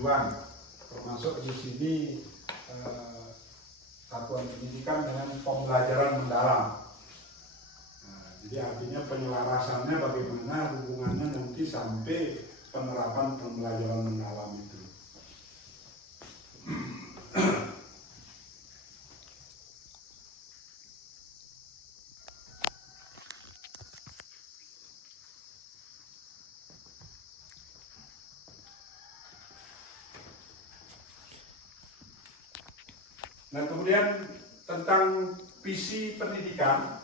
tujuan, termasuk di sini satuan pendidikan dengan pembelajaran mendalam. Jadi artinya penyelarasannya bagaimana hubungannya nanti sampai penerapan pembelajaran mendalam itu. Nah, kemudian tentang visi pendidikan,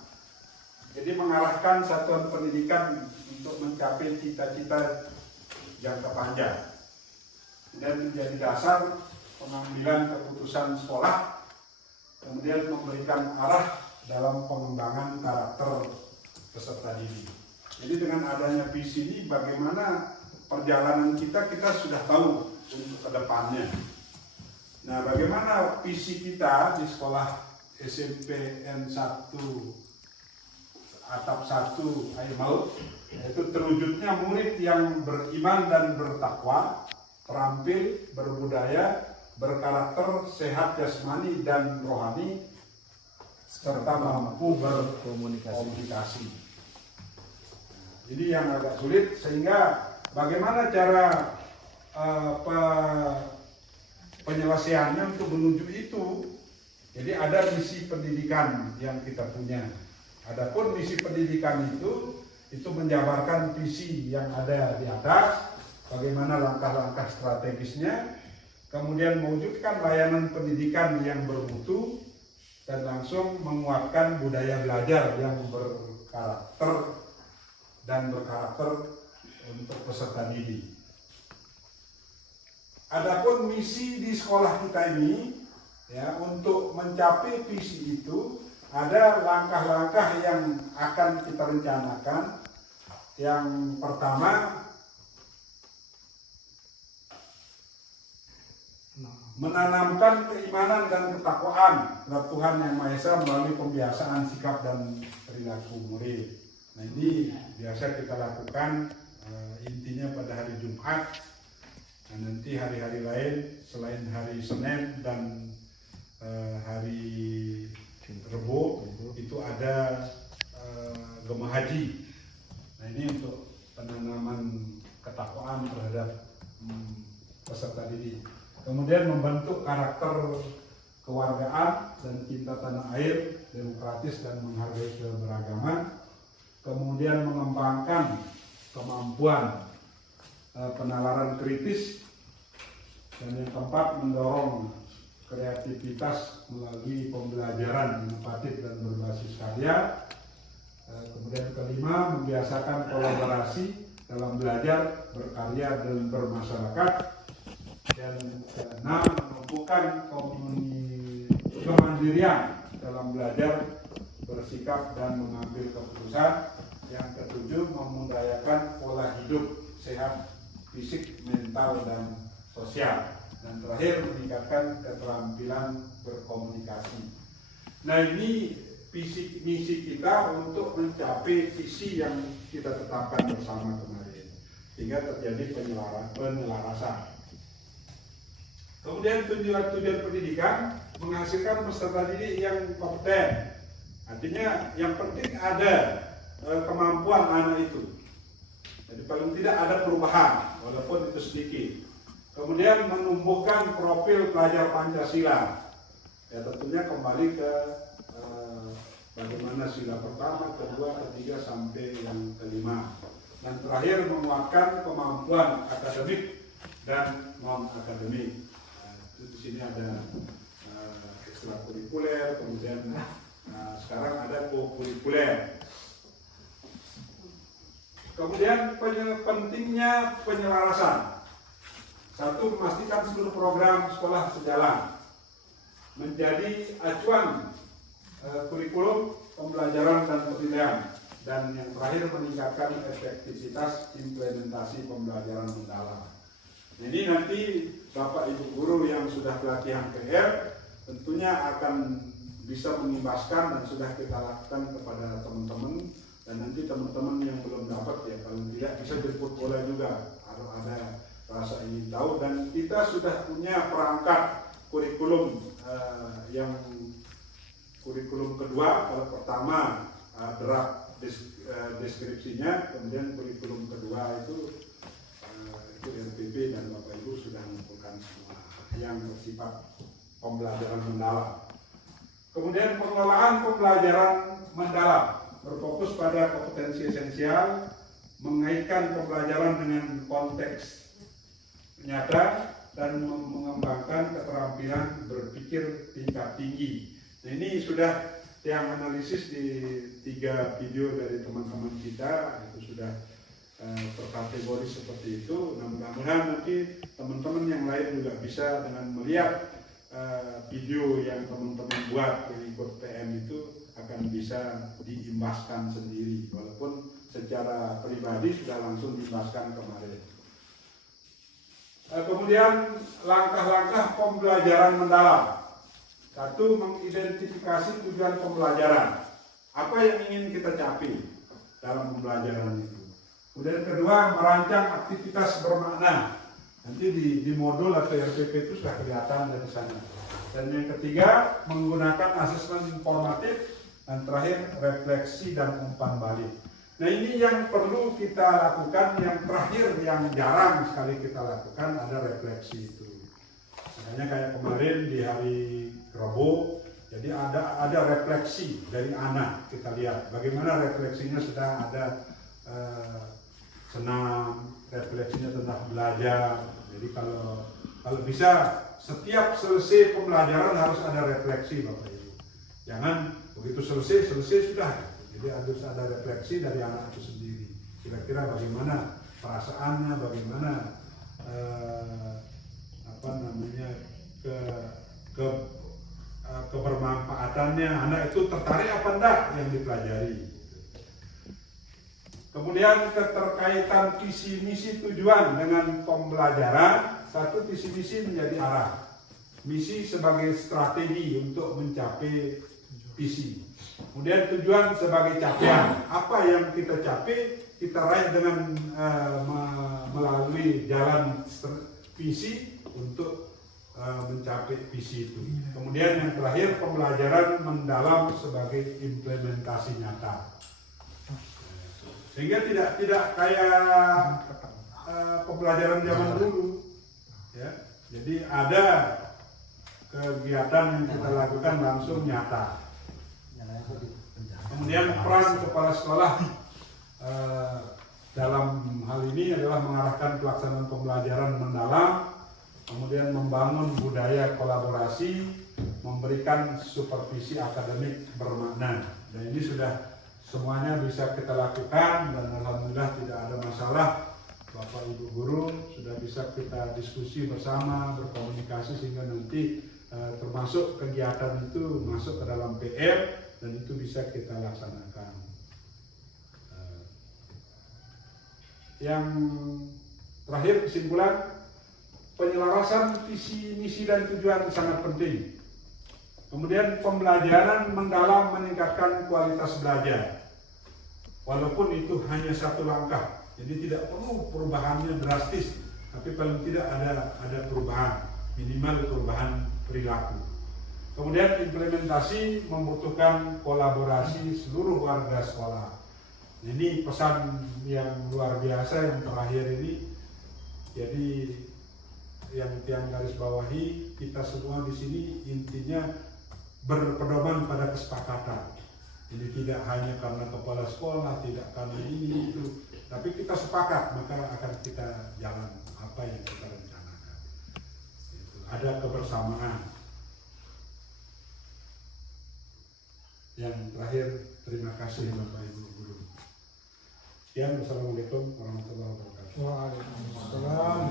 jadi mengarahkan satuan pendidikan untuk mencapai cita-cita jangka panjang dan menjadi dasar pengambilan keputusan sekolah, kemudian memberikan arah dalam pengembangan karakter peserta didik. Jadi dengan adanya visi ini, bagaimana perjalanan kita sudah tahu untuk ke depannya. Nah, bagaimana visi kita di sekolah SMP N1 Atap 1 Air Maut, yaitu terwujudnya murid yang beriman dan bertakwa, terampil, berbudaya, berkarakter, sehat jasmani dan rohani, serta mampu berkomunikasi. Jadi yang agak sulit, sehingga bagaimana cara penyelesaiannya untuk menuju itu. Jadi ada misi pendidikan yang kita punya. Adapun misi pendidikan itu menjabarkan visi yang ada di atas, bagaimana langkah-langkah strategisnya, kemudian mewujudkan layanan pendidikan yang bermutu, dan langsung menguatkan budaya belajar yang berkarakter untuk peserta didik. Adapun misi di sekolah kita ini, ya, untuk mencapai visi itu ada langkah-langkah yang akan kita rencanakan. Yang pertama, menanamkan keimanan dan ketakwaan kepada Tuhan Yang Maha Esa melalui pembiasaan sikap dan perilaku murid. Nah, ini biasa kita lakukan intinya pada hari Jumat. Nah, nanti hari-hari lain selain hari Senin dan hari Rebo itu ada Gema Haji. Nah, ini untuk penanaman ketakwaan terhadap peserta didik. Kemudian membentuk karakter kewargaan dan cinta tanah air, demokratis dan menghargai keberagaman. Kemudian mengembangkan kemampuan penalaran kritis, dan yang keempat mendorong kreativitas melalui pembelajaran inovatif dan berbasis karya. Kemudian kelima, membiasakan kolaborasi dalam belajar, berkarya dan bermasyarakat. Dan keenam, menumbuhkan kemandirian dalam belajar, bersikap dan mengambil keputusan. Yang ketujuh, memudayakan pola hidup sehat fisik, mental, dan sosial. Dan terakhir, meningkatkan keterampilan berkomunikasi. Nah, ini visi misi kita untuk mencapai visi yang kita tetapkan bersama kemarin, sehingga terjadi penyelarasan. Kemudian tujuan pendidikan menghasilkan peserta didik yang kompeten. Artinya yang penting ada kemampuan anak itu. Jadi paling tidak ada perubahan, walaupun itu sedikit. Kemudian menumbuhkan profil pelajar Pancasila. Ya, tentunya kembali ke bagaimana sila pertama, kedua, ketiga, sampai yang kelima. Dan terakhir, menguatkan kemampuan akademik dan non-akademik. Di sini ada ekstrakurikuler, kemudian sekarang ada co-kurikuler. Kemudian pentingnya penyelarasan. Satu, memastikan seluruh program sekolah sejalan, menjadi acuan kurikulum, pembelajaran dan penilaian. Dan yang terakhir, meningkatkan efektivitas implementasi pembelajaran mendalam. Jadi nanti Bapak Ibu guru yang sudah pelatihan PR tentunya akan bisa mengimbaskan, dan sudah kita lakukan kepada teman-teman. Dan nanti teman-teman yang belum dapat, ya paling tidak bisa jemput bola juga. Kalau ada rasa ingin tahu, dan kita sudah punya perangkat kurikulum yang kurikulum kedua. Kalau pertama draft deskripsinya, kemudian kurikulum kedua itu LPP dan Bapak Ibu sudah mengumpulkan semua yang bersifat pembelajaran mendalam. Kemudian pengelolaan pembelajaran mendalam berfokus pada kompetensi esensial, mengaitkan pembelajaran dengan konteks nyata, dan mengembangkan keterampilan berpikir tingkat tinggi. Nah, ini sudah yang analisis di 3 video dari teman-teman kita, itu sudah terkategori seperti itu. Nah, mudah-mudahan nanti teman-teman yang lain juga bisa dengan melihat video yang teman-teman buat yang ikut PM itu akan bisa diimbaskan sendiri, walaupun secara pribadi sudah langsung diimbaskan kemarin. Kemudian langkah-langkah pembelajaran mendalam. 1, mengidentifikasi tujuan pembelajaran. Apa yang ingin kita capai dalam pembelajaran itu. Kemudian kedua, merancang aktivitas bermakna. Nanti di modul atau RPP itu sudah kelihatan dari sana. Dan yang ketiga, menggunakan asesmen formatif. Dan terakhir, refleksi dan umpan balik. Nah, ini yang perlu kita lakukan. Yang terakhir, yang jarang sekali kita lakukan, ada refleksi itu. Makanya kayak kemarin di hari Rabu, jadi ada refleksi dari anak. Kita lihat bagaimana refleksinya, sedang ada senam, refleksinya tentang belajar. Jadi kalau bisa setiap selesai pembelajaran harus ada refleksi, Bapak Ibu. Jangan begitu selesai sudah. Jadi harus ada refleksi dari anak itu sendiri. Kira-kira bagaimana perasaannya, bagaimana kebermanfaatannya, anak itu tertarik apa enggak yang dipelajari. Kemudian keterkaitan visi misi tujuan dengan pembelajaran. 1, visi misi menjadi arah, misi sebagai strategi untuk mencapai visi. Kemudian tujuan sebagai capaian, apa yang kita capai kita raih dengan melalui jalan visi untuk mencapai visi itu. Kemudian yang terakhir, pembelajaran mendalam sebagai implementasi nyata. Sehingga tidak kayak pembelajaran zaman dulu, ya. Jadi ada kegiatan yang kita lakukan langsung nyata. Kemudian peran kepala sekolah dalam hal ini adalah mengarahkan pelaksanaan pembelajaran mendalam, kemudian membangun budaya kolaborasi, memberikan supervisi akademik bermakna. Dan ini sudah semuanya bisa kita lakukan, dan alhamdulillah tidak ada masalah. Bapak Ibu guru sudah bisa kita diskusi bersama, berkomunikasi, sehingga nanti termasuk kegiatan itu masuk ke dalam PM dan itu bisa kita laksanakan. Yang terakhir, kesimpulan, penyelarasan visi, misi, dan tujuan sangat penting. Kemudian pembelajaran mendalam meningkatkan kualitas belajar. Walaupun itu hanya 1 langkah, jadi tidak perlu perubahannya drastis, tapi paling tidak ada perubahan, minimal perubahan perilaku. Kemudian implementasi membutuhkan kolaborasi seluruh warga sekolah. Ini pesan yang luar biasa yang terakhir ini. Jadi yang garis bawahi, kita semua di sini intinya berpedoman pada kesepakatan. Jadi tidak hanya karena kepala sekolah, tidak karena ini itu, tapi kita sepakat, maka akan kita jalan apa yang kita rencanakan. Ada kebersamaan. Yang terakhir, terima kasih Bapak Ibu guru. Sekian, wassalamualaikum warahmatullahi wabarakatuh. Waalaikumsalam.